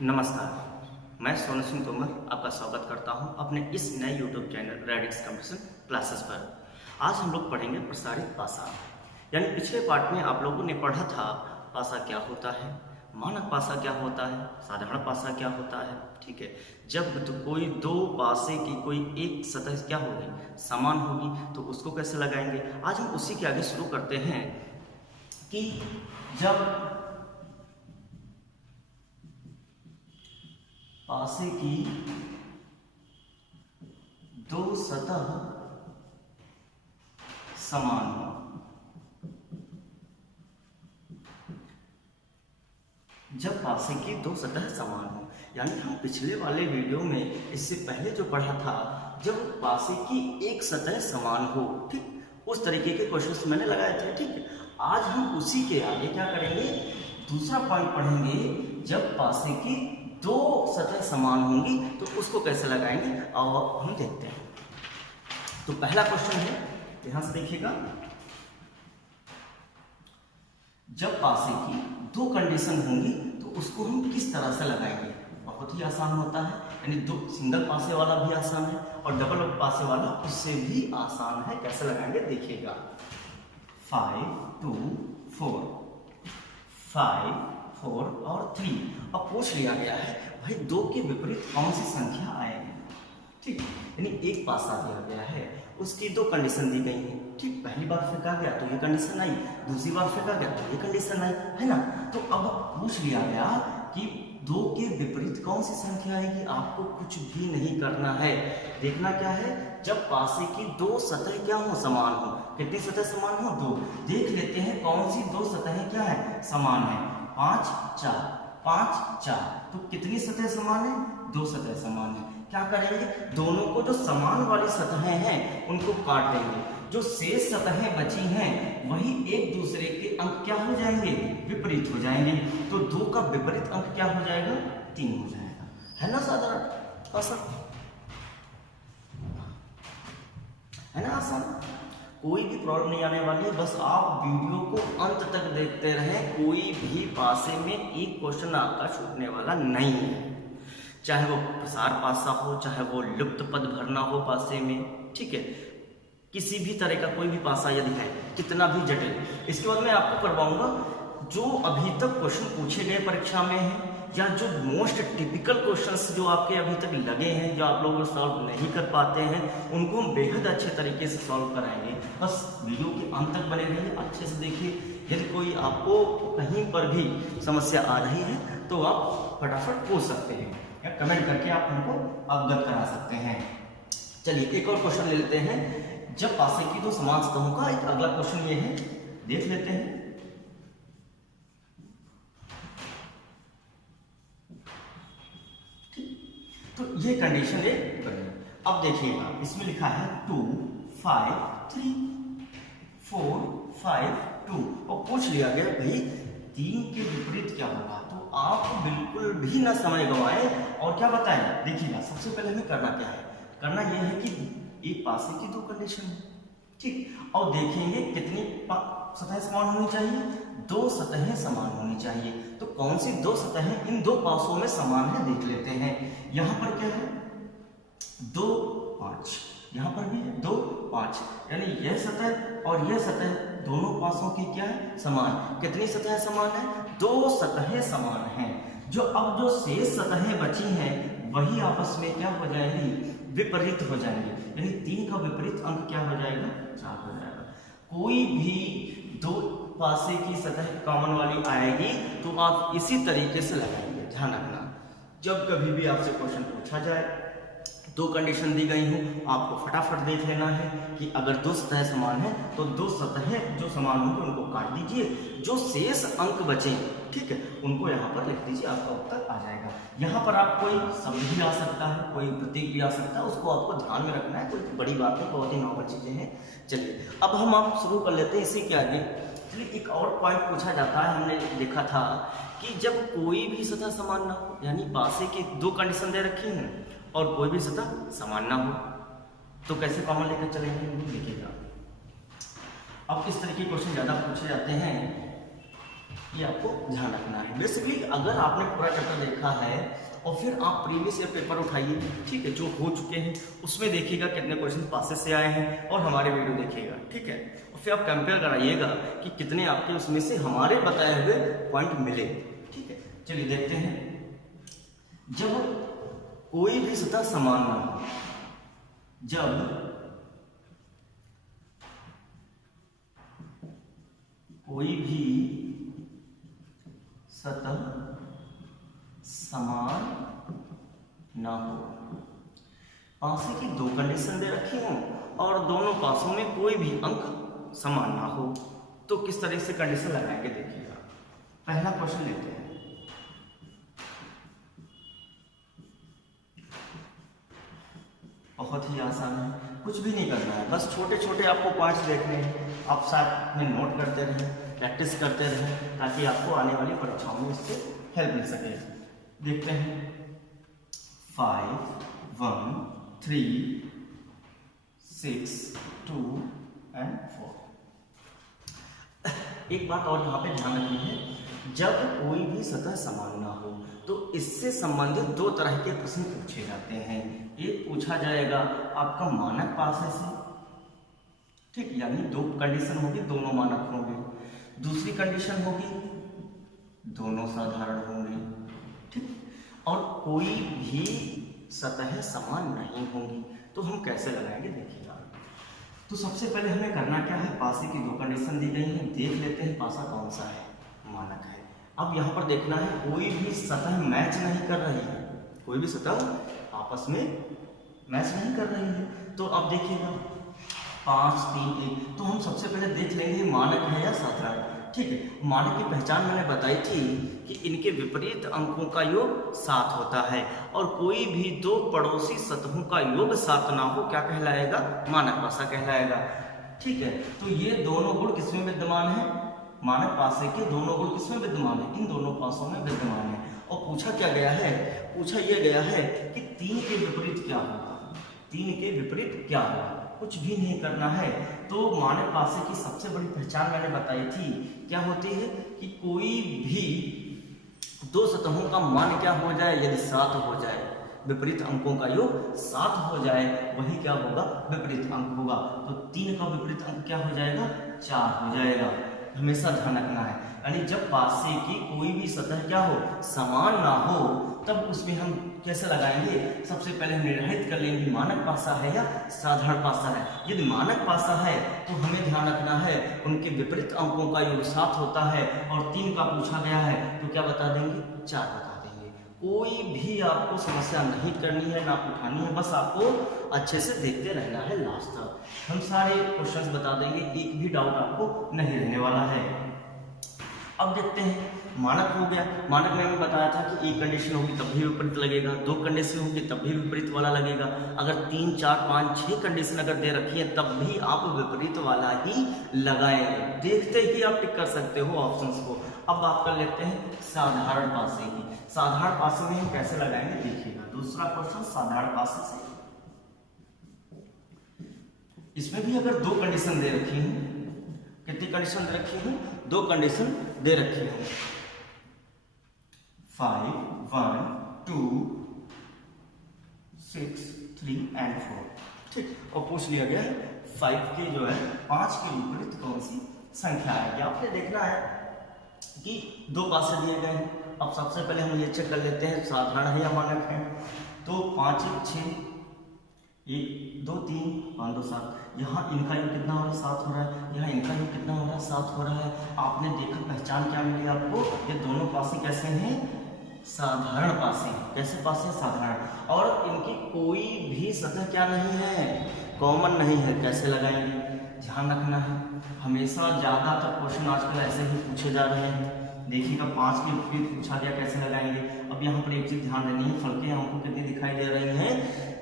नमस्कार, मैं सोनू सिंह तोमर आपका स्वागत करता हूं अपने इस नए YouTube channel radix computation classes पर। आज हम लोग पढ़ेंगे प्रसारित पासा। यानी पिछले पार्ट में आप लोगों ने पढ़ा था पासा क्या होता है, मानक पासा क्या होता है, साधारण पासा क्या होता है। ठीक है, जब तो कोई दो पासे की कोई एक सतह क्या होगी, समान होगी, तो उसको कैसे लगाएंगे। आज हम उसी के आगे शुरू करते हैं कि जब पासे की दो सतह समान हो। जब पासे की दो सतह समान हो, यानी हम पिछले वाले वीडियो में इससे पहले जो पढ़ा था, जब पासे की एक सतह समान हो, ठीक, उस तरीके के क्वेश्चंस मैंने लगाए थे। ठीक है, आज हम उसी के आगे क्या करेंगे, दूसरा पॉइंट पढ़ेंगे। जब पासे की दो सतह समान होंगी तो उसको कैसे लगाएंगे और हम देखते हैं। तो पहला क्वेश्चन है, ध्यान से देखिएगा। जब पासे की दो कंडीशन होंगी तो उसको हम किस तरह से लगाएंगे। बहुत ही आसान होता है, यानी दो सिंगल पासे वाला भी आसान है और डबल पासे वाला उससे भी आसान है। कैसे लगाएंगे देखिएगा। 5 2 4, 5 4 और 3। अब पूछ लिया गया है भाई दो के विपरीत कौन सी संख्या आएगी। ठीक, यानी एक पासा दिया गया है, उसकी दो कंडीशन दी गई है। ठीक, पहली बार फेंका गया तो ये कंडीशन आई, दूसरी बार फेंका गया तो ये कंडीशन आई, है ना। तो अब पूछ लिया गया कि दो के विपरीत कौन सी संख्या आएगी। आपको कुछ भी नहीं करना है, देखना क्या है, जब पासे की दो सतह क्या हो, समान हो। कितनी सतह समान हो, दो। देख लेते हैं कौन सी दो सतहें क्या है, समान है। 5 4, 5 4, तो कितनी सतह समान है, दो सतह समान है। क्या करेंगे, दोनों को जो समान वाली सतहें हैं उनको काट देंगे। जो शेष सतहें बची हैं वही एक दूसरे के अंक क्या हो जाएंगे, विपरीत हो जाएंगे। तो दो का विपरीत अंक क्या हो जाएगा, 3 हो जाएगा, है ना। साधारण आसान है ना, आसान, कोई भी प्रॉब्लम नहीं आने वाली है। बस आप वीडियो को अंत तक देखते रहें, कोई भी पासे में एक क्वेश्चन आपका छूटने वाला नहीं है। चाहे वो प्रसार पासा हो, चाहे वो लुप्त पद भरना हो पासे में। ठीक है, किसी भी तरह का कोई भी पासा यदि है, कितना भी जटिल। इसके बाद मैं आपको करवाऊंगा जो अभी तक क्वेश्चन पूछे गए परीक्षा में है, या जो मोस्ट टिपिकल क्वेश्चंस जो आपके अभी तक लगे हैं, जो आप लोग सॉल्व नहीं कर पाते हैं, उनको हम बेहद अच्छे तरीके से सॉल्व कराएंगे। बस वीडियो के अंत तक बने रहिए, अच्छे से देखिए। यदि कोई आपको कहीं पर भी समस्या आ रही है तो आप फटाफट पूछ सकते हैं या कमेंट करके आप हमको अवगत करा सकते हैं। चलिए एक और क्वेश्चन ले लेते हैं। जब पासे की दो समान सतहों का एक अगला क्वेश्चन ये है, देख लेते हैं। तो ये कंडीशन है। अब देखिएगा, इसमें लिखा है 2 5 3 4 5 2, और पूछ लिया गया भाई 3 के विपरीत क्या होगा। तो आप बिल्कुल भी ना समय गवाएं और क्या बताएं। देखिएगा, सबसे पहले हमें करना क्या है, करना यह है कि एक पासे की दो कंडीशन है, ठीक, और देखेंगे कितनी सतहें समान होनी चाहिए, दो सतहें समान होनी चाहिए। तो कौन सी दो सतहें इन दो पासों में समान है देख लेते हैं। यहां पर क्या है, 2 5, यहां पर भी 2 5, यानी यह सतह और यह सतह दोनों पासों की क्या है, समान। कितनी सतहें समान है, दो सतहें समान हैं। जो अब जो शेष सतहें बची हैं वही आपस में क्या हो जाएंगी, विपरीत हो जाएंगे। यानी 3 का विपरीत अंक क्या हो जाएगा, 4 हो जाएगा। कोई भी दो पासे की सतह कॉमन वाली आएगी तो आप इसी तरीके से लगाएंगे। ध्यान रखना, जब कभी भी आपसे क्वेश्चन पूछा जाए, दो कंडीशन दी गई हो, आपको फटाफट देख लेना है कि अगर दो सतहें समान है तो दो सतहें जो समान होंगी उनको काट दीजिए, जो शेष अंक बचे, ठीक है, उनको यहाँ पर लिख दीजिए, आपका उत्तर आ जाएगा। यहाँ पर आप कोई शब्द भी आ सकता है, कोई प्रतीक भी आ सकता है, उसको आपको ध्यान में रखना है। कोई बड़ी बात नहीं, बहुत ही नॉर्मल चीजें हैं। चलिए अब हम आप शुरू कर लेते हैं इसी के आगे। चलिए एक और पॉइंट पूछा जाता है, हमने देखा था कि जब कोई भी सतह समान ना हो, यानी पासे की दो कंडीशन दे रखी हैं और कोई भी सतह समान ना हो, तो कैसे कॉमन लेकर चलेंगे देखिएगा। अब इस तरह के क्वेश्चन ज्यादा पूछे जाते हैं ये आपको ध्यान रखना है। बेसिकली अगर आपने पूरा चैप्टर देखा है और फिर आप प्रीवियस ईयर पेपर उठाइए, ठीक है, जो हो चुके हैं उसमें देखिएगा कितने क्वेश्चन पासेस से आए हैं और हमारे वीडियो देखिएगा, ठीक है, और फिर आप कंपेयर कराइएगा कि कितने आपके उसमें से हमारे बताए हुए पॉइंट मिले, ठीक है। चलिए देखते हैं, जब कोई भी सतह समान ना हो, जब कोई भी सतह समान ना हो, पासे की दो कंडीशन दे रखी हो और दोनों पासों में कोई भी अंक समान ना हो, तो किस तरह से कंडीशन लगाएंगे देखिएगा। पहला क्वेश्चन लेते हैं, बहुत ही आसान है, कुछ भी नहीं करना है, बस छोटे छोटे आपको पॉइंट्स देखने हैं, आप साथ में नोट करते रहें, प्रैक्टिस करते रहें, ताकि आपको आने वाली परीक्षाओं में इससे हेल्प मिल सके। देखते हैं 5 1 3 6 2 एंड 4। एक बात और यहाँ पे ध्यान रखनी है, जब कोई भी सतह समान ना हो तो इससे संबंधित दो तरह के प्रश्न पूछे जाते हैं। एक पूछा जाएगा आपका मानक पासे से, ठीक, यानी दो कंडीशन होगी, दोनों मानक होंगे। दूसरी कंडीशन होगी दोनों साधारण होंगे, ठीक, और कोई भी सतह समान नहीं होंगी, तो हम कैसे लगाएंगे देखिएगा। तो सबसे पहले हमें करना क्या है, पासे की दो कंडीशन दी गई है, देख लेते हैं पासा कौन सा है, मानक है। अब यहाँ पर देखना है कोई भी सतह मैच नहीं कर रही है, कोई भी सतह आपस में मैच नहीं कर रही है, तो अब देखिएगा 5 3 1, तो हम सबसे पहले देख लेंगे मानक है या साधारण, ठीक है। मानक की पहचान मैंने बताई थी कि इनके विपरीत अंकों का योग 7 होता है और कोई भी दो पड़ोसी सतहों का योग 7 ना हो, क्या कहलाएगा, मानक पासा कहलाएगा, ठीक है। तो ये दोनों गुण किसमें विद्यमान है, मानक पासे के दोनों गुण किसमें विद्यमान है, इन दोनों पासों में विद्यमान है। और पूछा क्या गया है, पूछा यह गया है कि 3 के विपरीत क्या होगा, 3 के विपरीत क्या होगा, कुछ भी नहीं करना है। तो मानक पासे की सबसे बड़ी पहचान मैंने बताई थी, क्या होती है कि कोई भी दो सतहों का मान क्या हो जाए, यदि 7 हो जाए, विपरीत अंकों का योग 7 हो जाए, वही क्या होगा, विपरीत अंक होगा। तो 3 का विपरीत अंक क्या हो जाएगा, 4 हो जाएगा, हमेशा ध्यान रखना है। यानी जब पासे की कोई भी सतह क्या हो, समान ना हो, तब उसमें हम कैसे लगाएंगे, सबसे पहले हम निर्धारित कर लेंगे मानक पासा है या साधारण पासा है। यदि मानक पासा है तो हमें ध्यान रखना है उनके विपरीत अंकों का योग 7 होता है और 3 का पूछा गया है, तो क्या बता देंगे, 4 बता देंगे। कोई भी आपको समस्या नहीं करनी है, ना उठानी है, बस आपको अच्छे से देखते रहना है लास्ट तक, हम सारे क्वेश्चंस बता देंगे, एक भी डाउट आपको नहीं रहने वाला है। अब देखते हैं, मानक हो गया, मानक में हमें बताया था कि एक कंडीशन होगी तब भी विपरीत लगेगा, दो कंडीशन होगी तब भी विपरीत वाला लगेगा, अगर 3 4 5 6 कंडीशन अगर दे रखी है तब भी आप विपरीत वाला ही लगाएंगे, देखते ही आप टिक कर सकते हो ऑप्शंस को। अब बात कर लेते हैं साधारण पासे की, साधारण पासे में हम कैसे लगाएंगे देखिएगा। दूसरा क्वेश्चन साधारण पासे से, इसमें भी अगर दो कंडीशन दे रखी है, कितनी कंडीशन दे रखी है, 2 कंडीशन दे रखी है, 5 1 2 6 3 एंड 4, ठीक, और पूछ लिया गया है 5 के जो है 5 के विपरीत कौन सी संख्या आएगी। आपने देखना है कि 2 पासे दिए गए हैं। अब सबसे पहले हम ये चेक कर लेते हैं साधारण है या मानक है। तो 5 1 6 1 2 3 5 2 7, यहाँ इनका योग कितना हो रहा है, 7 हो रहा है, यहाँ इनका योग कितना हो रहा है, 7 हो रहा है। आपने देखा पहचान क्या मिली आपको, ये दोनों पासे कैसे हैं, साधारण पासे, कैसे पासे, साधारण, और इनकी कोई भी सतह क्या नहीं है, कॉमन नहीं है। कैसे लगाएंगे, ध्यान रखना है, हमेशा ज़्यादातर क्वेश्चन आजकल ऐसे ही पूछे जा रहे हैं। देखिएगा 5 के विपरीत पूछा गया, कैसे लगाएंगे। अब यहाँ पर एक चीज ध्यान देनी है, फलके हमको कितनी दिखाई दे रही हैं,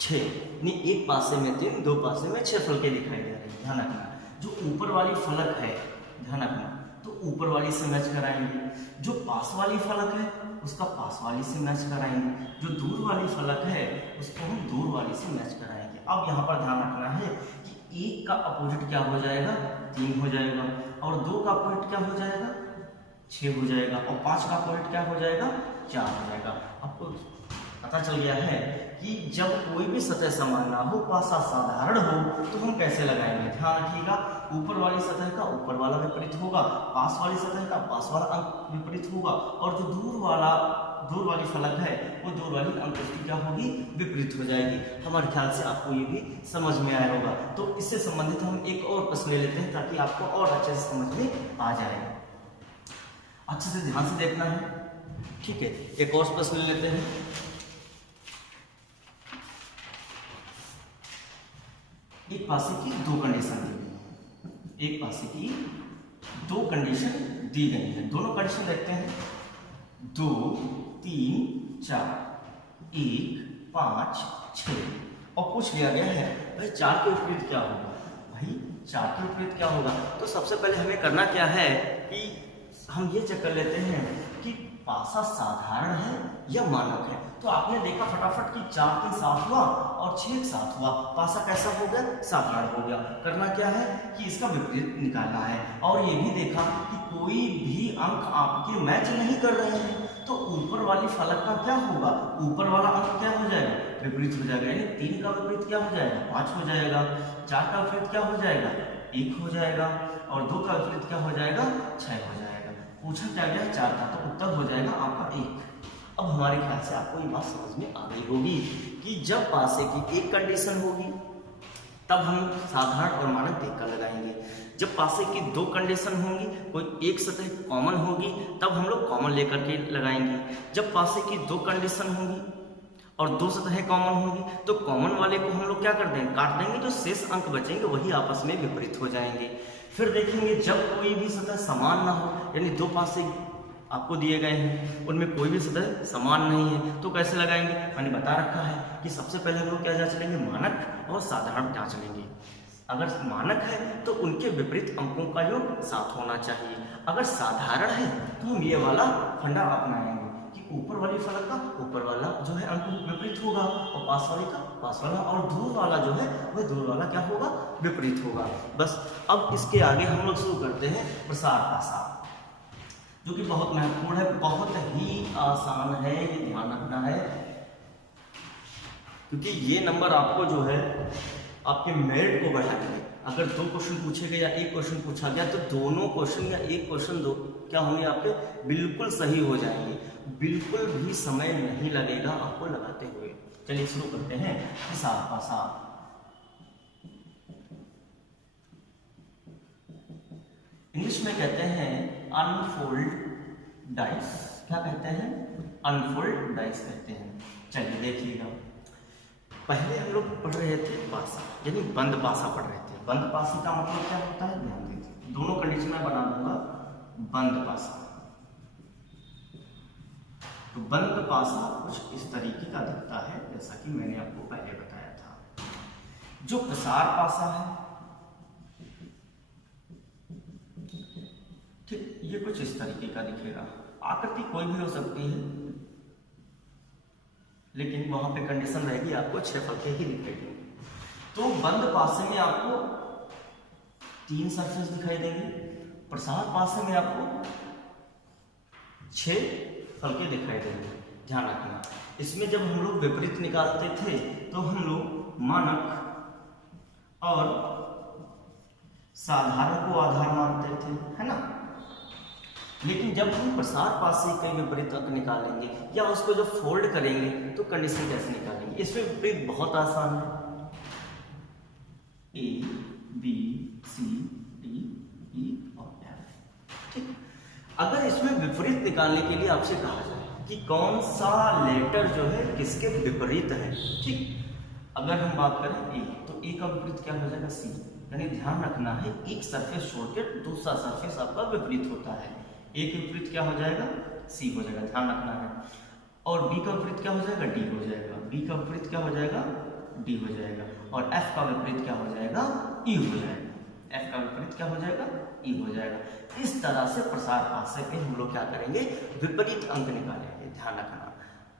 6, नहीं, एक पासे में 3, 2 पासे में 6 फलके दिखाई दे रही है। ध्यान रखना, जो ऊपर वाली फलक है, ध्यान रखना, तो ऊपर वाली से मैच कराएंगे, जो पास वाली फलक है उसका पास वाली से मैच कराएंगे, जो दूर वाली फलक है उसको हम दूर वाली से मैच कराएंगे। अब यहाँ पर ध्यान रखना है कि 1 का अपोजिट क्या हो जाएगा, 3 हो जाएगा, और 2 का अपोजिट क्या हो जाएगा, 6 हो जाएगा और 5 का अपोजिट क्या हो जाएगा 4 हो जाएगा। आपको पता चल गया है कि जब कोई भी सतह समान ना हो, पासा साधारण हो, तो हम कैसे लगाएंगे। ध्यान रखिएगा, ऊपर वाली सतह का ऊपर वाला विपरीत होगा, पास वाली सतह का पास वाला अंक विपरीत होगा, और जो दूर वाली फलक है वो दूर वाली अंक उसकी क्या होगी विपरीत हो जाएगी। हमारे ख्याल से आपको ये भी समझ में आया होगा। तो इससे संबंधित हम एक और प्रश्न ले लेते हैं ताकि आपको और अच्छे से समझ में आ जाए। अच्छे से ध्यान से देखना है, ठीक है। एक और प्रश्न ले लेते हैं। एक पासे की दो कंडीशन दी, एक पासे की दो कंडीशन दी गई है। दोनों कंडीशन देखते हैं, 2 3 4 1 5 6 और पूछ लिया गया है भाई 4 के विपरीत क्या होगा। भाई 4 के विपरीत क्या होगा, तो सबसे पहले हमें करना क्या है कि हम ये चेक कर लेते हैं कि पासा साधारण है या मानक है। तो आपने देखा फटाफट कि 4 3 7 हुआ और 6 7 हुआ, पासा कैसा हो गया साधारण हो गया। करना क्या है कि इसका विपरीत निकालना है, और ये भी देखा कि कोई भी अंक आपके मैच नहीं कर रहे हैं, तो ऊपर वाली फलक का क्या होगा, ऊपर वाला अंक क्या हो जाएगा विपरीत हो जाएगा। यानी 3 का विपरीत क्या हो जाएगा 5 हो जाएगा, 4 का विपरीत क्या हो जाएगा 1 हो जाएगा, और 2 का विपरीत क्या हो जाएगा 6 हो जाएगा। पूछा क्या गया 4 का, तो उत्तर हो जाएगा आपका 1। अब हमारे ख्याल से आपको ये बात समझ में आ गई होगी कि जब पासे की एक कंडीशन होगी तब हम साधारण और मानक देखकर लगाएंगे। जब पासे की दो कंडीशन होंगी, कोई एक सतह कॉमन होगी, तब हम लोग कॉमन लेकर के लगाएंगे। जब पासे की दो कंडीशन होंगी और दो सतहें कॉमन होंगी, तो कॉमन वाले को हम लोग क्या कर देंगे काट देंगे, जो शेष अंक बचेंगे वही आपस में विपरीत हो जाएंगे। फिर देखेंगे जब कोई भी सतह समान ना हो, यानी दो पासे आपको दिए गए हैं उनमें कोई भी सतह समान नहीं है, तो कैसे लगाएंगे। मैंने बता रखा है कि सबसे पहले हम लोग क्या जांच लेंगे, मानक और साधारण जांच लेंगे। अगर मानक है तो उनके विपरीत अंकों का योग 7 होना चाहिए। अगर साधारण है तो हम ये वाला फंडा अपनाएंगे कि ऊपर वाली फलक का ऊपर वाला जो है अंक विपरीत होगा, और पास वाले का पास वाला, और दूर वाला जो है वह दूर वाला क्या होगा विपरीत होगा। बस अब इसके आगे हम लोग शुरू करते हैं प्रसार पासा, जो कि बहुत महत्वपूर्ण है, बहुत ही आसान है, ये ध्यान रखना है, क्योंकि ये नंबर आपको जो है आपके मेरिट को बढ़ा देंगे। अगर 2 क्वेश्चन पूछे गए या 1 क्वेश्चन पूछा गया तो दोनों क्वेश्चन या 1 क्वेश्चन दो क्या होंगे आपके बिल्कुल सही हो जाएंगे, बिल्कुल भी समय नहीं लगेगा आपको लगाते हुए। चलिए शुरू करते हैं प्रसार पासा। इंग्लिश में कहते हैं अनफोल्ड डाइस। क्या कहते हैं, अनफोल्ड डाइस कहते हैं। चलिए देखिएगा, पहले हम लोग पढ़ रहे थे पासा, यानी बंद पासा पढ़ रहे थे। बंद पासी का मतलब क्या होता है, ध्यान दीजिए, दोनों कंडीशन में बना दूंगा बंद पासा। तो बंद पासा कुछ इस तरीके का दिखता है, जैसा कि मैंने आपको पहले बताया था। जो प्रसार पासा है, ठीक, ये कुछ इस तरीके का दिखेगा। आकृति कोई भी हो सकती है, लेकिन वहां पे कंडीशन रहेगी आपको 6 फलके ही दिखेगी। तो बंद पासे में आपको 3 सरफेस दिखाई देंगे, प्रसार पासे में आपको 6 फलके दिखाई देंगे। ध्यान रखना, इसमें जब हम लोग विपरीत निकालते थे तो हम लोग मानक और साधारण को आधार मानते थे, है ना। लेकिन जब हम प्रसार पासे के विपरीत अंक निकालेंगे या उसको जब फोल्ड करेंगे तो कंडीशन कैसे निकालेंगे, इसमें विपरीत बहुत आसान है। A, B, C, D, E और F। ठीक, अगर इसमें विपरीत निकालने के लिए आपसे कहा जाए कि कौन सा लेटर जो है किसके विपरीत है, ठीक, अगर हम बात करें A, तो A का विपरीत क्या हो जाएगा C। यानी ध्यान रखना है, एक सरफेस छोड़कर दूसरा सरफेस आपका विपरीत होता है। A के विपरीत क्या हो जाएगा C हो जाएगा, ध्यान रखना है। और B का विपरीत क्या हो जाएगा D हो जाएगा, B का विपरीत क्या हो जाएगा D हो जाएगा, और F का विपरीत क्या हो जाएगा E हो जाएगा, F का विपरीत क्या हो जाएगा E हो जाएगा। इस तरह से प्रसार पासे पे हम लोग क्या करेंगे, विपरीत अंक निकालेंगे, ध्यान रखना।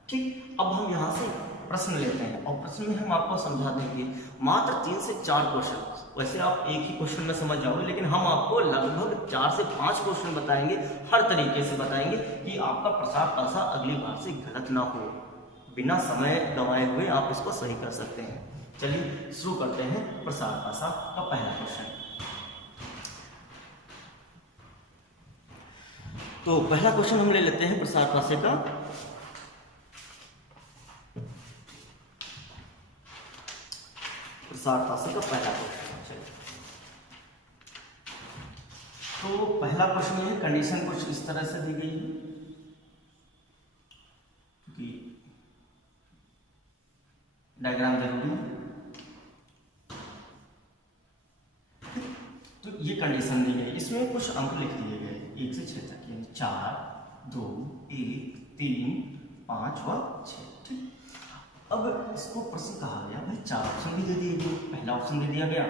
ठीक, अब हम यहाँ से प्रश्न लेते हैं और प्रश्न में हम आपको समझा देंगे मात्र 3 से 4 क्वेश्चन। वैसे आप एक ही क्वेश्चन में समझ जाओगे, लेकिन हम आपको लगभग 4 से 5 क्वेश्चन बताएंगे, हर तरीके से बताएंगे कि आपका प्रसार पासा अगली बार से गलत ना हो। बिना समय गंवाए हुए आप इसको सही कर सकते हैं। चलिए शुरू करते हैं प्रसार पासा का पहला क्वेश्चन। तो पहला क्वेश्चन हम ले लेते हैं प्रसार पासे का। प्रसार पासे का पहला क्वेश्चन, तो पहला क्वेश्चन में कंडीशन कुछ इस तरह से दी गई है कि डायग्राम जरूरी है। तो ये कंडीशन दी गई, इसमें कुछ अंक लिख दिए गए 1 से 6 तक, यानी 4, 2, 1, 3, 5 और 6। ठीक, अब इसको प्रश्न कहा गया भाई 4 ऑप्शन भी दे दिए गए। पहला ऑप्शन दे दिया गया,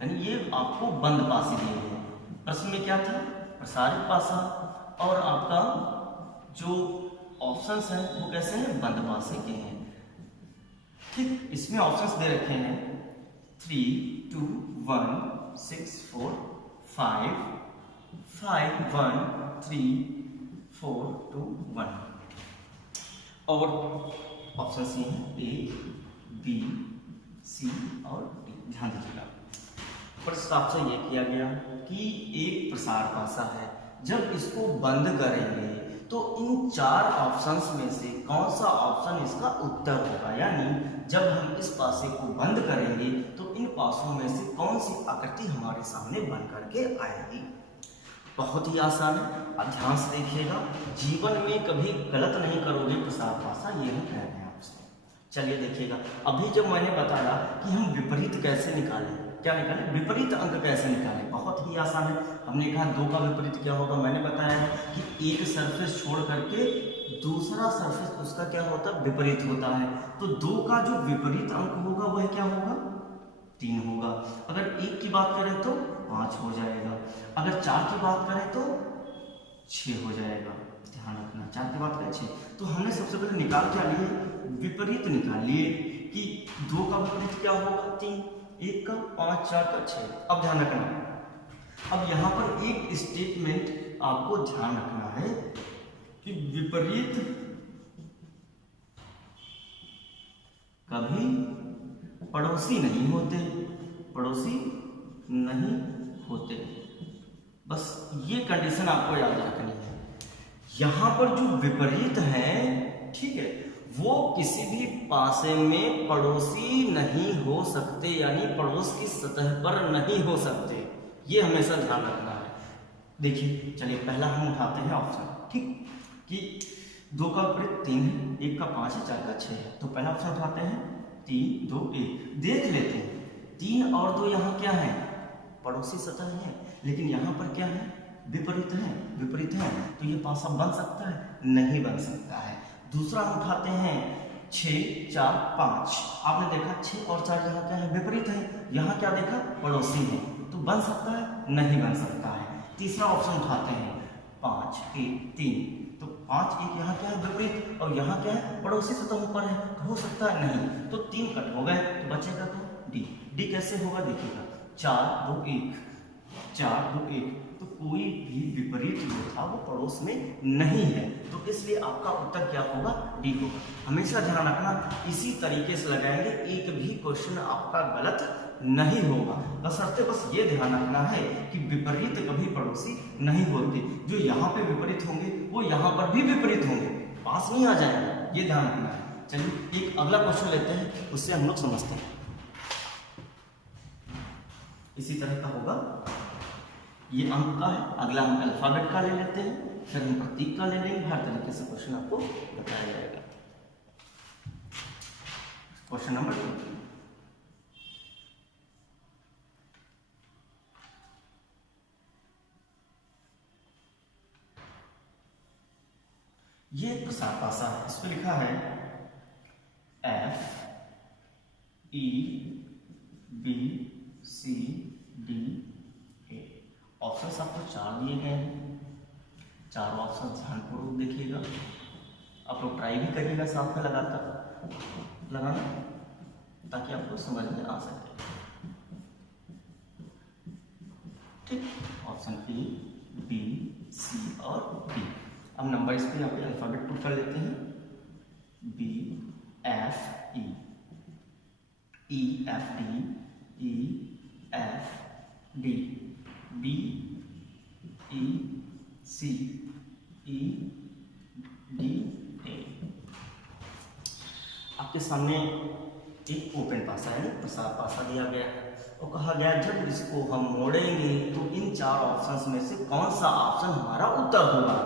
यानी ये आपको बंद पासे दिए गए। प्रश्न में क्या था, प्रसारित पासा, और आपका जो ऑप्शंस हैं वो कैसे हैं, बंद पासे के हैं। ठीक, इसमें ऑप्शंस दे रखे हैं 3, 2, 1, 6, 4, 5, 5, 1, 3, 4, 2, 1, और ऑप्शन ये हैं A, B, C और D। ध्यान दीजिएगा, प्रस्ताव से ये किया गया कि एक प्रसार पासा है, जब इसको बंद करेंगे तो इन 4 ऑप्शंस में से कौन सा ऑप्शन इसका उत्तर होगा, यानी जब हम इस पासे को बंद करेंगे तो इन पासों में से कौन सी आकृति हमारे सामने बन करके आएगी। बहुत ही आसान है, अब ध्यान से देखिएगा, जीवन में कभी गलत नहीं करोगे प्रसार पासा, ये हम कह रहे हैं आपसे। चलिए देखिएगा, अभी जब मैंने बताया कि हम विपरीत कैसे निकालें, क्या निकालें, विपरीत अंक कैसे निकालें, बहुत ही आसान है। हमने कहा 2 का विपरीत क्या होगा, मैंने बताया है कि एक सरफेस छोड़ करके दूसरा सरफेस उसका क्या होता है, विपरीत होता है। तो 2 का जो विपरीत अंक होगा वह क्या होगा, 3 होगा। अगर 1 की बात करें तो 5 हो जाएगा, अगर 4 की बात करें तो 6 हो जाएगा। ध्यान रखना, 4 की बात करें 6। तो हमने सबसे पहले निकाल क्या लिए, विपरीत निकाल लिए कि 2 का विपरीत क्या होगा, 3, 1 का 5, 4 का 6। अब ध्यान रखना, अब यहाँ पर एक स्टेटमेंट आपको ध्यान रखना है कि विपरीत कभी पड़ोसी नहीं होते, पड़ोसी नहीं होते। बस ये कंडीशन आपको याद रखनी है। यहां पर जो विपरीत है, ठीक है, वो किसी भी पासे में पड़ोसी नहीं हो सकते, यानी पड़ोस की सतह पर नहीं हो सकते। ये हमेशा ध्यान रखना है। देखिए, चलिए पहला हम उठाते हैं ऑप्शन, ठीक, कि 2 का विपरीत 3 है, 1 का 5 है, 4 का 6 है। तो पहला ऑप्शन उठाते हैं 3, 2, 1। देख लेते हैं 3 और 2 यहाँ क्या है, पड़ोसी सतह है, लेकिन यहाँ पर क्या है, विपरीत है, विपरीत है। तो ये पासा बन सकता है, नहीं बन सकता है। दूसरा हम उठाते हैं 6, 4, 5। आपने देखा 6 और 4 यहाँ क्या है, विपरीत है, यहाँ क्या देखा, पड़ोसी है, तो बन सकता है, नहीं बन सकता है। तीसरा ऑप्शन उठाते हैं 5, 1, 3। तो 5, 1 यहाँ क्या है, विपरीत, और यहाँ क्या है, पड़ोसी सतह ऊपर है, तो हो सकता है नहीं। तो 3 कट हो गए, तो बचेगा तो डी। डी कैसे होगा, देखिएगा 4, 2, 1, 4, 2, 1। तो कोई भी विपरीत जो था वो पड़ोस में नहीं है, तो इसलिए आपका उत्तर क्या होगा, डी होगा। हमेशा ध्यान रखना, इसी तरीके से लगाएंगे, एक भी क्वेश्चन आपका गलत नहीं होगा। बशर्ते बस ये ध्यान रखना है कि विपरीत कभी पड़ोसी नहीं होते। जो यहाँ पे विपरीत होंगे वो यहाँ पर भी विपरीत होंगे, पास नहीं आ जाएंगे, ये ध्यान रखना है। चलिए एक अगला क्वेश्चन लेते हैं, उससे हम लोग समझते हैं। इसी तरह का होगा, ये अंक का है, अगला हम अल्फाबेट का ले लेते हैं, फिर हम प्रतीक का ले लेंगे। हर तरीके से क्वेश्चन आपको बताया जाएगा। क्वेश्चन नंबर 2, ये प्रसार पासा है, इस पर लिखा है F, E, B, C, D, A। Option आपको 4 दिए गए हैं, 4 ऑप्शन ध्यानपूर्वक देखिएगा। आप लोग ट्राई भी करिएगा साथ में लगाना, ताकि आपको समझ में आ सके। ठीक, ऑप्शन ए, बी, सी और डी। अब नंबर इस पे यहाँ पे अल्फाबेट पुट कर लेते हैं, B F E, E F D, E F D, B E C, E D A. आपके सामने एक ओपन पासा है, प्रसार पासा दिया गया है और कहा गया जब इसको हम मोड़ेंगे तो इन चार ऑप्शंस में से कौन सा ऑप्शन हमारा उत्तर होगा।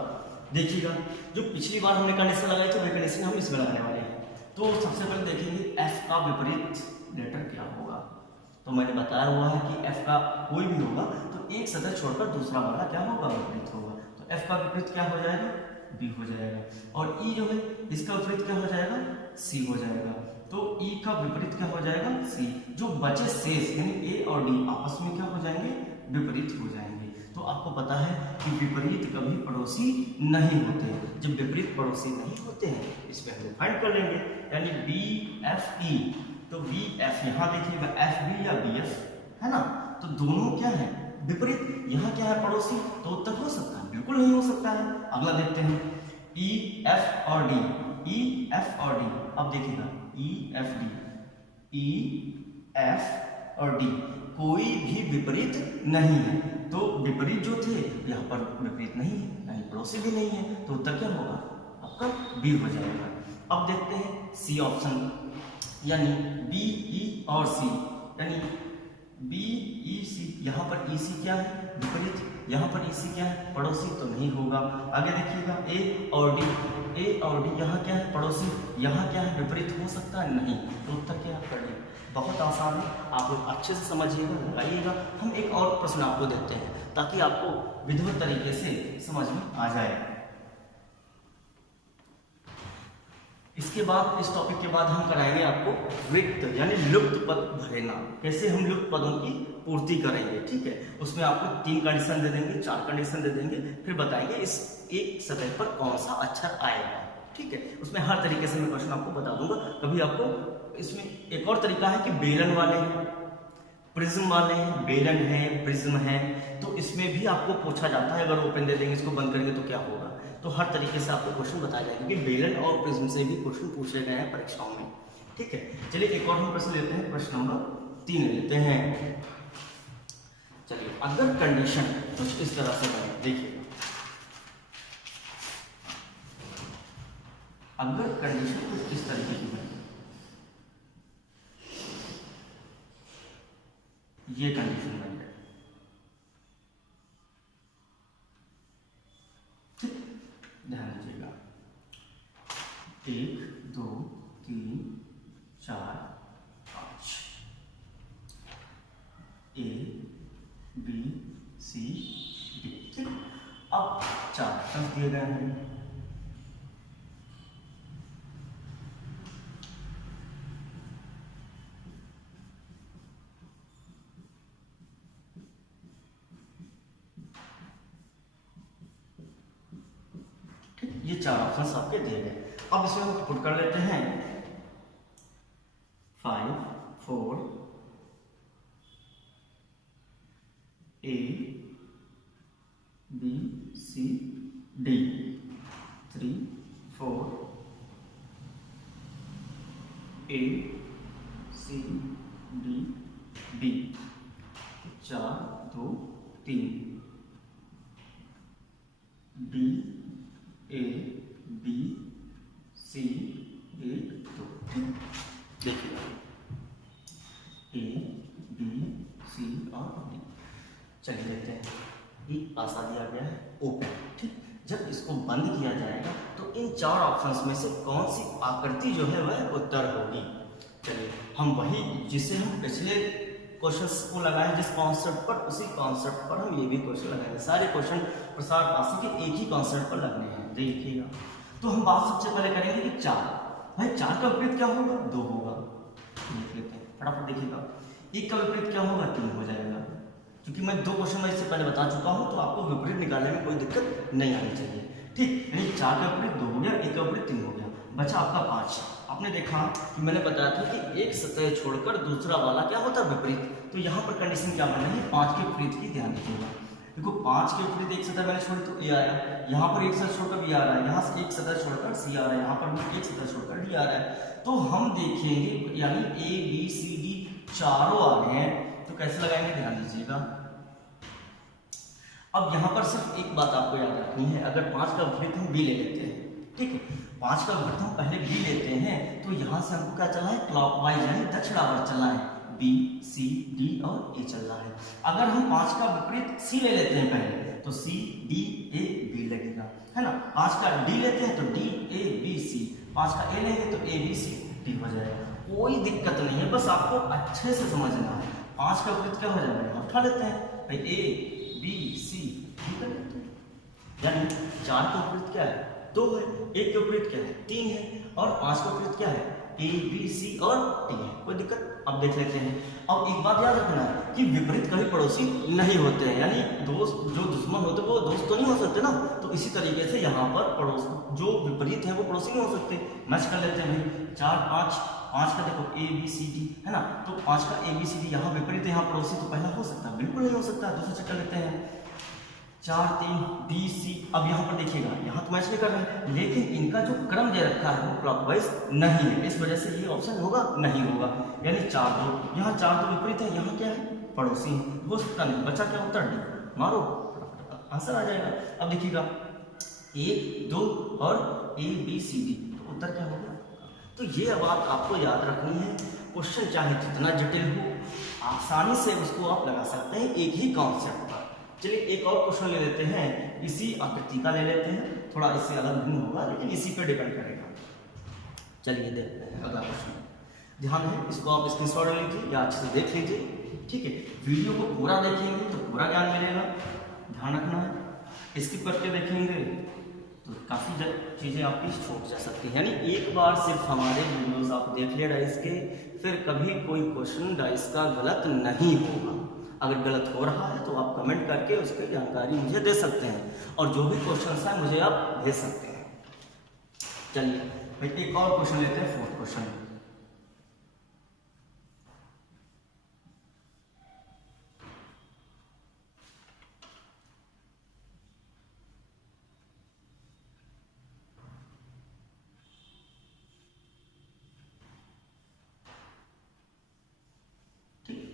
देखिएगा, जो पिछली बार हमने कंडीशन लगाई थी वही कंडीशन हम इसमें लगाने वाले हैं। तो सबसे पहले देखेंगे एफ का विपरीत लेटर क्या होगा। तो मैंने बताया हुआ है कि एफ का कोई भी होगा तो एक सतह छोड़कर दूसरा वाला क्या होगा, विपरीत होगा। तो एफ का विपरीत क्या हो जाएगा, बी हो जाएगा। और ई जो है इसका विपरीत क्या हो जाएगा, सी हो जाएगा। तो ई का विपरीत क्या हो जाएगा, सी। जो बचे शेष यानी ए और डी आपस में क्या हो जाएंगे, विपरीत हो जाएंगे। तो आपको पता है कि विपरीत कभी पड़ोसी नहीं होते। जब विपरीत पड़ोसी नहीं होते हैं इसमें हम फाइंड कर लेंगे, यानी बी एफ ई। तो बी एफ यहाँ देखिएगा एफ बी या बी एफ है ना, तो दोनों क्या है, विपरीत। यहाँ क्या है, पड़ोसी। तो उत्तर हो सकता है, बिल्कुल नहीं हो सकता है। अगला देखते हैं ई एफ और डी, ई एफ और डी। अब देखिएगा ई एफ डी, ई एफ और डी कोई भी विपरीत नहीं है। तो विपरीत जो थे यहाँ पर विपरीत नहीं है, यानी पड़ोसी भी नहीं है। तो उत्तर क्या होगा, आपका बी हो जाएगा। अब देखते हैं सी ऑप्शन, यानी बी ई और सी, यानी बी ई सी। यहाँ पर ई सी क्या है, विपरीत। यहाँ पर ई सी क्या है, पड़ोसी। तो नहीं होगा। आगे देखिएगा ए और डी, ए और डी यहाँ क्या है, पड़ोसी। यहाँ क्या है, विपरीत हो सकता है, नहीं। तो उत्तर क्या कर लें, बहुत आसान है। आप लोग अच्छे से समझिएगा, लगाइएगा। हम एक और प्रश्न आपको देते हैं ताकि आपको विधिवत तरीके से समझ में आ जाए। इसके बाद, इस टॉपिक के बाद हम कराएंगे आपको रिक्त यानी लुप्त पद भरेना। कैसे हम लुप्त पदों की पूर्ति करेंगे, ठीक है। उसमें आपको 3 कंडीशन दे देंगे, 4 कंडीशन दे देंगे, फिर बताएंगे इस एक सतह पर कौन सा अक्षर आएगा, ठीक है। उसमें हर तरीके से मैं क्वेश्चन आपको बता दूंगा। कभी आपको इसमें एक और तरीका है कि बेलन वाले हैं, प्रिज्म वाले हैं, बेलन है, प्रिज्म है, तो इसमें भी आपको पूछा जाता है। अगर ओपन दे देंगे, इसको बंद करेंगे तो क्या होगा। तो हर तरीके से आपको क्वेश्चन बताया जाएगा कि बेलन और प्रिज्म से भी क्वेश्चन पूछे गए हैं परीक्षाओं में, ठीक है। चलिए एक और हम प्रश्न लेते हैं, प्रश्न नंबर 3 लेते हैं। चलिए, अगर कंडीशन कुछ इस तरह से बने, देखिए अगर कंडीशन कुछ इस तरीके की बने, ये कंडीशन बन जाए, ध्यान दीजिएगा। 1 2 3 4 5 ए बी सी डी, ठीक। अब 4 ऑप्शन दिए गए हैं। ये 4 ऑप्शन आपके दिए गए। अब इसमें हम पुट कर लेते हैं 5 4 A B C D, 3 4 A C D B, 4 2 3 D A B C 1 2, ठीक। देखिए ए बी सी और डी। चलिए देखते हैं, ये आशा दिया गया है ओपन, ठीक। जब इसको बंद किया जाएगा तो इन 4 ऑप्शंस में से कौन सी आकृति जो है वह उत्तर होगी। चलिए, हम वही जिसे हम पिछले क्वेश्चंस को लगाए जिस कॉन्सेप्ट पर, उसी कॉन्सेप्ट पर हम ये भी क्वेश्चन लगाएंगे। सारे क्वेश्चन प्रसार पासी के एक ही कॉन्सेप्ट पर लगने हैं, देखिएगा। तो हम बात सबसे पहले करेंगे कि 4, भाई 4 का विपरीत क्या होगा, 2 होगा। देख लेते हैं, फटाफट देखिएगा। 1 का विपरीत क्या होगा, 3 हो जाएगा। क्योंकि मैं 2 क्वेश्चन मैं इससे पहले बता चुका हूं, तो आपको विपरीत निकालने में कोई दिक्कत नहीं आनी चाहिए। ठीक, यानी 4 का विपरीत 2 हो गया, 1 का विपरीत 3 हो गया, बचा आपका 5। आपने देखा कि मैंने बताया था कि एक सतह छोड़कर दूसरा वाला क्या होता है विपरीत, तो यहाँ पर कंडीशन क्या बन रही है 5 के विपरीत की ध्यान दीजिएगा। देखो 5 के विपरीत एक सतह मैंने छोड़ी तो ए आया, यहाँ पर एक सतह छोड़कर बी आ रहा है, यहाँ से एक सतह छोड़कर सी आ रहा है, यहाँ पर भी एक सतह छोड़कर डी आ रहा है। तो हम देखेंगे यानी ए बी सी डी चारों आ रहे हैं, तो कैसे लगाएंगे ध्यान दीजिएगा। अब यहाँ पर सिर्फ एक बात आपको याद रखनी है, अगर 5 का विपरीत हम बी ले लेते हैं, ठीक है, 5 का विपरीत हम पहले बी लेते हैं, तो यहाँ से हमको क्या चला है क्लॉकवाइज यानी दक्षिणावर्त चलना है, बी सी डी और ए चल रहा है। अगर हम 5 का विपरीत सी ले लेते हैं पहले, तो सी डी ए बी लगेगा, है ना। 5 का डी लेते हैं तो डी ए बी सी, 5 का ए लेंगे तो ए बी सी डी हो जाएगा, कोई दिक्कत नहीं है, बस आपको अच्छे से समझना है। 5 का विपरीत क्या हो जाएगा, उठा लेते हैं भाई, ए बी सी डी कर लेते हैं, यानी 4 का विपरीत क्या है 2 है, 1 का विपरीत क्या है 3 है, और 5 का विपरीत क्या है ए बी सी और डी है, कोई दिक्कत। अब देख लेते हैं। अब एक बात याद रखना है कि विपरीत कभी पड़ोसी नहीं होते हैं, यानी दोस्त जो दुश्मन होते हैं वो दोस्त तो नहीं हो सकते ना, तो इसी तरीके से यहाँ पर पड़ोस जो विपरीत है वो पड़ोसी नहीं हो सकते। मैच कर लेते हैं भाई, 4 5 5 का देखो ए बी सी डी है ना, तो 5 का ए बी सी डी यहाँ विपरीत है, यहाँ पड़ोसी तो पहला हो सकता है, बिल्कुल नहीं हो सकता। दूसरा चेक कर लेते हैं, 4 3 डी सी। अब यहाँ पर देखिएगा, यहाँ तो मैच नहीं कर रहे हैं, लेकिन इनका जो क्रम दे रखा है वो क्लॉकवाइज नहीं है, इस वजह से ये ऑप्शन होगा नहीं होगा, यानी 4 2, यहाँ 4 2 विपरीत है, यहाँ क्या है पड़ोसी है, वो सकता नहीं। बचा क्या उत्तर डी, मारो आंसर आ जाएगा। अब देखिएगा 1 2 और ए बी सी डी, तो उत्तर क्या होगा। तो ये बात आपको याद रखनी है, क्वेश्चन चाहे जितना जटिल हो आसानी से उसको आप लगा सकते हैं एक ही कॉन्सेप्ट पर। चलिए एक और क्वेश्चन ले लेते हैं, इसी आकृति का ले लेते हैं, थोड़ा इससे अलग भिन्न होगा लेकिन इसी पे डिपेंड करेगा। चलिए देखते हैं अगला क्वेश्चन, ध्यान है इसको आप स्क्रीनशॉट ले लीजिए या अच्छे से देख लीजिए, ठीक है। वीडियो को पूरा देखेंगे तो पूरा ज्ञान मिलेगा, ध्यान रखना है। स्किप करके देखेंगे तो काफ़ी चीज़ें आपकी छूट जा सकती है, यानी एक बार सिर्फ हमारे वीडियोस आप देख ले डाइस के, फिर कभी कोई क्वेश्चन डाइस का गलत नहीं होगा। अगर गलत हो रहा है तो आप कमेंट करके उसकी जानकारी मुझे दे सकते हैं, और जो भी क्वेश्चन है मुझे आप भेज सकते हैं। चलिए भाई एक और क्वेश्चन लेते हैं, 4th क्वेश्चन।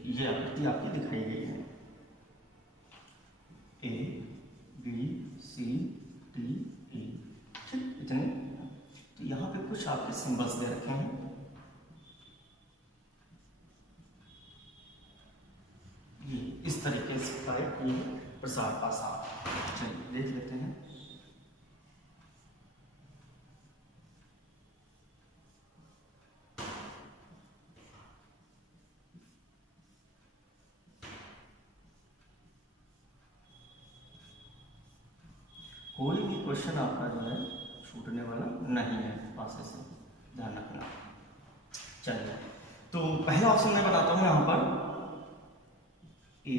ये आकृति आपकी दिखाई गई है, ए बी सी डी ई, ठीक इतने। तो यहाँ पे कुछ आपके सिंबल्स दे रखे हैं, ये इस तरीके से करेक्ट ये प्रसार पासा। चलिए देख लेते हैं। कोई भी क्वेश्चन आपका जो है छूटने वाला नहीं है, पास से ध्यान रखना। चलिए तो पहला ऑप्शन मैं बताता हूं यहां पर, ए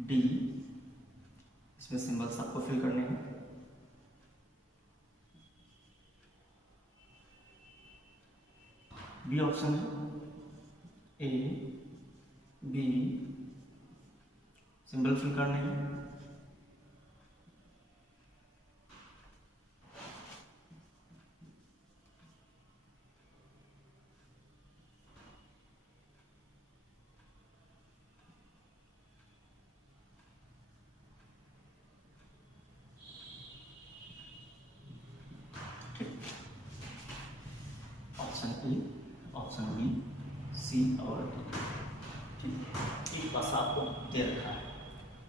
डी, इसमें सिंबल्स आपको फिल करने हैं। बी ऑप्शन है, ए बी, सिंबल फिल करने हैं। ऑप्शन ए, ऑप्शन बी, सी और एक पासा आपको दे रखा है,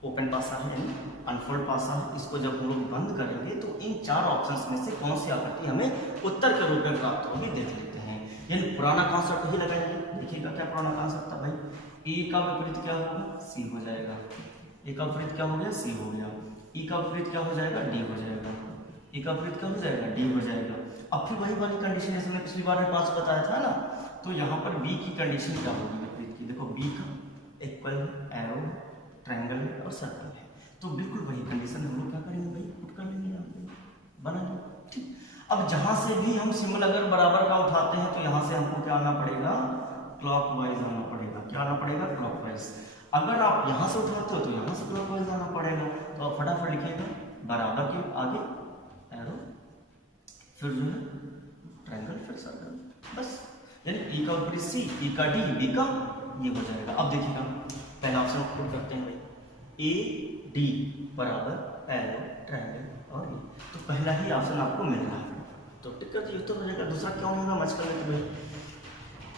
ओपन पासा है, अनफोल्ड पासा है। इसको जब हम लोग बंद करेंगे तो इन 4 ऑप्शंस में से कौन सी आकृति हमें उत्तर के रूप में प्राप्त होगी देख लेते हैं। यानी पुराना कॉन्सेप्ट ही लगाएंगे। देखिएगा क्या पुराना कॉन्सेप्ट था भाई, ए का विपरीत क्या होगा सी हो जाएगा, ए का विपरीत क्या हो गया सी हो गया, ई का विपरीत क्या हो जाएगा डी हो जाएगा, ई का विपरीत क्या हो जाएगा डी हो जाएगा। अब फिर वही वाली कंडीशन जैसे मैंने पिछली बार में 5 बताया था ना, तो यहाँ पर बी की कंडीशन क्या होगी विपरीत की, देखो बी का इक्वल एरो ट्रायंगल और सर्कल है, तो बिल्कुल वही कंडीशन हम लोग क्या करेंगे भाई, पुट कर लेंगे यहाँ पे, बना लो। ठीक, अब जहां से भी हम सिंबल अगर बराबर का उठाते हैं तो यहाँ से हमको क्या आना पड़ेगा, क्लॉकवाइज आना पड़ेगा। क्या आना पड़ेगा, क्लॉकवाइज। अगर आप यहाँ से उठाते हो तो यहाँ से क्लॉकवाइज आना पड़ेगा। तो आप फटाफट लिखिएगा, बराबर के आगे एरो, फिर जो है ट्रायंगल, फिर सर्कल, बस। यानी ई का ऊपर सी, ई का डी, बी का ये हो जाएगा। अब देखिएगा पहला ऑप्शन पुट करते हैं भाई, ए डी बराबर एरो, ट्रायंगल और ये, तो पहला ही ऑप्शन आपको मिल रहा है, तो टिक कर दिए, तो हो जाएगा। दूसरा क्या होगा, मच कर लेते भाई।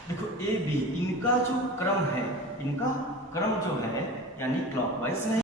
देखो ए बी, इनका जो क्रम है, इनका क्रम जो है यानी क्लॉकवाइज नहीं